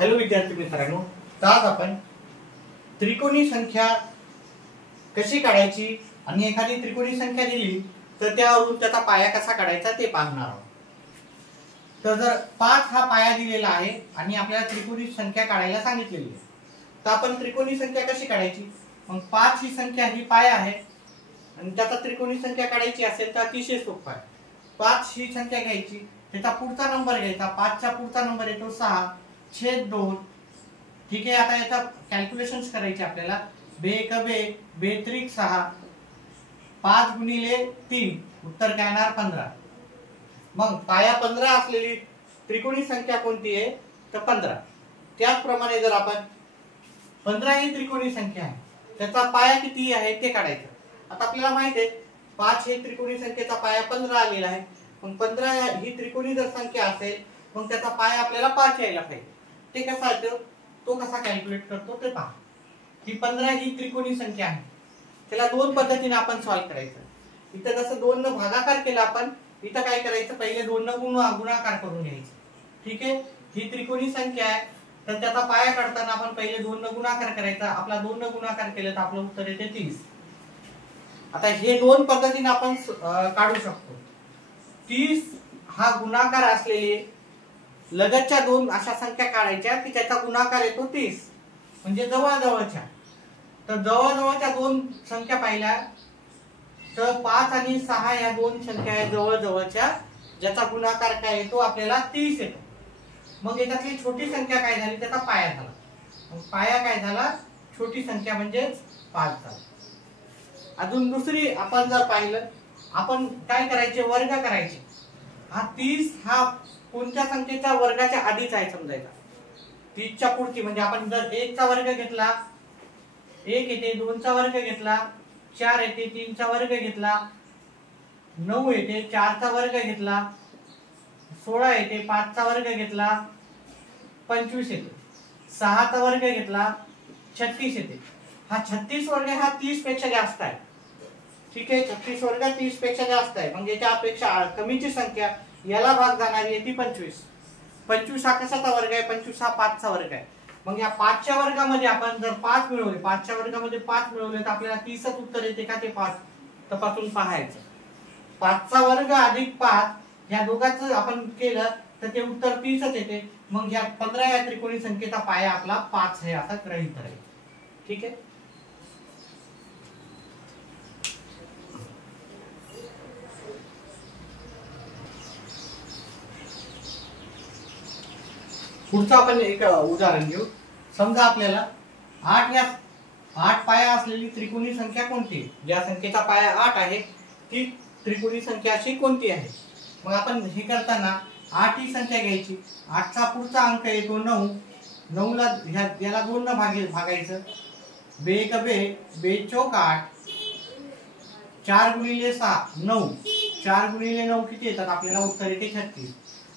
Hello विद्यार्थी मित्रांनो, आज आपण त्रिकोणी संख्या कशी काढायची आणि एखादी त्रिकोणी संख्या दिली तर त्यावरून त्याचा पाया कसा काढायचा ते पाहणार आहोत। तर जर 5 हा पाया दिलेला आहे आणि आपल्याला त्रिकोणी संख्या काढायला सांगितलेली आहे, तर आपण त्रिकोणी संख्या कशी काढायची? मग 5 ही संख्या ही पाया आहे आणि त्याचा त्रिकोणी संख्या काढायची असेल तर अतिशय सोपं आहे। 5 ही संख्या घ्यायची, त्याचा पुढचा नंबर घ्यायचा, 5 चा पुढचा नंबर येतो 6/2। ठीक आहे, आता याचा कॅल्क्युलेशन्स करायचे आपल्याला। बे एक बे बे त्रिक 6, 5 गुणिले 3, उत्तर काय येणार 15। मग पाया 15 असलेली त्रिकोणी संख्या कोणती आहे? तर 15। त्याचप्रमाणे जर आपण 15 ही त्रिकोणी संख्या आहे, त्याचा पाया किती आहे ते काढायचं। आता आपल्याला माहित आहे 5 हे त्रिकोणी संख्येचा पाया 15 आलेला आहे। मग 15 ही त्रिकोणी जर संख्या असेल मग त्याचा पाया आपल्याला 5 यायला पाहिजे। ते कसा येतो, तो कसा कॅल्क्युलेट करतो ते पहा। ही 15 ही त्रिकोणी संख्या आहे, त्याला दोन पद्धतीने आपण सॉल्व्ह करायचं। इथं जसं 2 न भागाकार केला आपण, इथं काय करायचं, पहिले 2 न गुणाकार करून घ्यायचं। ठीक आहे, ही त्रिकोणी संख्या आहे तर त्याचा पाया काढताना आपण पहिले 2 न गुणाकार करायचा। आपला 2 न गुणाकार केलं तर आपलं उत्तर येते 30। आता हे दोन पद्धतीने आपण काढू शकतो। 30 हा गुणाकार असलेले लगतच्या दोन अशा संख्या काढायच्या की त्याचा गुणाकार येतो 30, म्हणजे जवळजवळच्या। तर जवळजवळच्या दोन संख्या पाहिल्या तर 5 आणि 6 या दोन संख्या आहेत जवळजवळच्या, ज्याचा गुणाकार काय येतो आपल्याला 30 येतो। मग याच्यातली छोटी संख्या काय झाली, त्याचा पाया झाला। मग पाया काय झाला, छोटी संख्या म्हणजे 5 झाला। अजून दुसरी आपण जर पाहिलं, आपण काय करायचे, वर्ग करायचे। हा 30 हा कोणत्या संख्येच्या वर्गाच्या आधीच आहे समजायचा। 30 च्या पुढची, म्हणजे आपण जर 1 चा वर्ग घेतला 1 येते, 2 चा वर्ग घेतला 4 येते, 3 चा वर्ग घेतला 9 येते, 4 चा वर्ग घेतला 16 येते, 5 चा वर्ग घेतला 25 येते, 6 चा वर्ग घेतला 36 येते। हा 36 वर्ग हा 30 पेक्षा जास्त आहे। ठीक आहे, 36 वर्ग 30 पेक्षा जास्त आहे, म्हणजे त्यापेक्षा कमीची संख्या याला भाग जाणारी आहे ती 25। 25 हा कशाचा वर्ग आहे, 25 हा 5 चा वर्ग आहे। मग या 5 च्या वर्गामध्ये आपण जर 5 मिळवले, 5 च्या वर्गामध्ये 5 मिळवले तर आपल्याला 30च उत्तर येते का ते 5 तपासून पाहायचं। 5 चा वर्ग अधिक 5 या दोघांचं आपण केलं तर ते उत्तर 30च येते। मग या 15 या त्रिकोणी संख्येचा पाया आपला 5 आहे असा गृहीत धरायचा। ठीक आहे, पुढचं आपण एक उदाहरण घेऊ। समजा आपल्याला 8 पाया असलेली त्रिकोणी संख्या कोणती, ज्या संख्येचा पाया 8 आहे ती त्रिकोणी संख्या अशी कोणती आहे। मग आपण हे करताना 8 ही संख्या घ्यायची, 8 चा पुढचा अंक येतो 9, 9 ला याला 2 न भागायचं। बे एक बे बे चौक 8, 4 गुणिले 6 9, 4 गुणिले 9 किती येतात आपल्याला, उत्तर येते 36।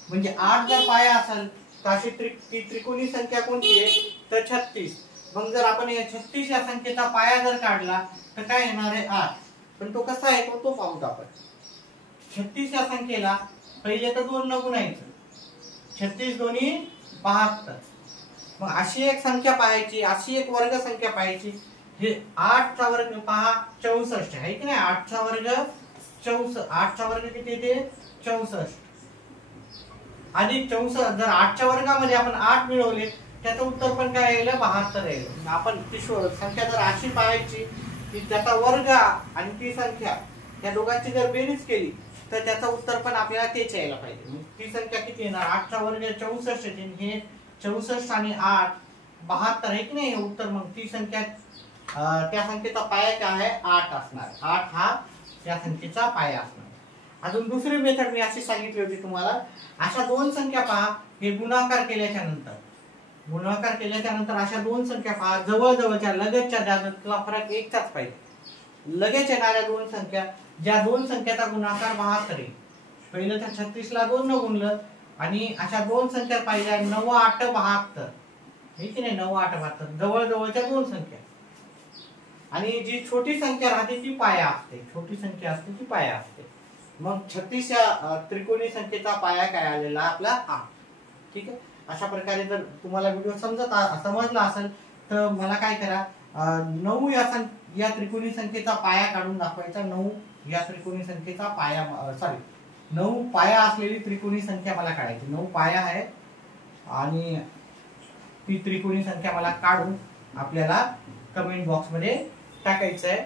म्हणजे 8 जर पाया असेल तर अशी त्रिकोणी संख्या कोणती आहे, तर 36। मग जर आपण या 36 या संख्येचा पाया जर काढला तर काय येणार आहे 8। पण तो कसा येतो तो पाहू आपण। 36 या संख्येला पहिले तर 2 न गुणायचं, 36 दोन्ही 72। मग अशी एक संख्या पाहायची, अशी एक वर्ग संख्या पाहायची। हे 8 चा वर्ग पहा 64 आहे की नाही, 8 चा वर्ग 64, 8 चा वर्ग किती येते 64 अधिक 64। जर 8 च्या वर्गामध्ये आपण 8 मिळवले त्याचं उत्तर पण काय येईल 72 येईल। आपण ती संख्या जर अशी पाहायची की त्याचा वर्ग आणि ती संख्या या दोघांची जर बेरीज केली तर त्याचं उत्तर पण आपल्याला तेच यायला पाहिजे। मग ती संख्या किती येणार, 8 चा वर्ग 64 येते, हे 64 आणि 8 72 आहे की नाही हे उत्तर। मग ती संख्या त्या संख्येचा पाया काय आहे 8 असणार। 8 हा त्या संख्येचा पाया असणार। अजून दुसरी मेथड मी अशी सांगितली होती तुम्हाला, अशा दोन संख्या पहा, हे गुणाकार केल्याच्या नंतर अशा दोन संख्या पहा जवळजवळच्या लगतच्या, ज्यातला फरक एकचाच पाहिजे। लगेच येणाऱ्या दोन संख्या, ज्या दोन संख्याचा गुणाकार 72 आहे, पहिलं तर 36 ला 2 न गुणलं आणि अशा दोन संख्या पाहिल्या 9 8 72 हे की नाही, 9 8 72 जवळजवळच्या दोन संख्या। आणि जी छोटी संख्या राहते ती पाया असते, छोटी संख्या असते ती पाया असते। मग 36 या त्रिकोणी संख्येचा पाया काय आलेला आपला 8। ठीक आहे, अशा प्रकारे जर तुम्हाला व्हिडिओ समजला असेल तर मला काय करा, 9 या त्रिकोणी संख्येचा पाया काढून दाखवायचा. 9 या त्रिकोणी संख्येचा पाया, 9 पाया असलेली त्रिकोणी संख्या मला काढायची. 9 पाया आहे आणि ती त्रिकोणी संख्या मला काढून आपल्याला कमेंट बॉक्स मध्ये टाकायचं आहे.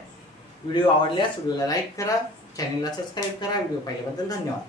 व्हिडिओ आवडल्यास व्हिडिओला लाईक करा, चॅनलला सबस्क्राईब करा. व्हिडिओ पाहिल्याबद्दल धन्यवाद.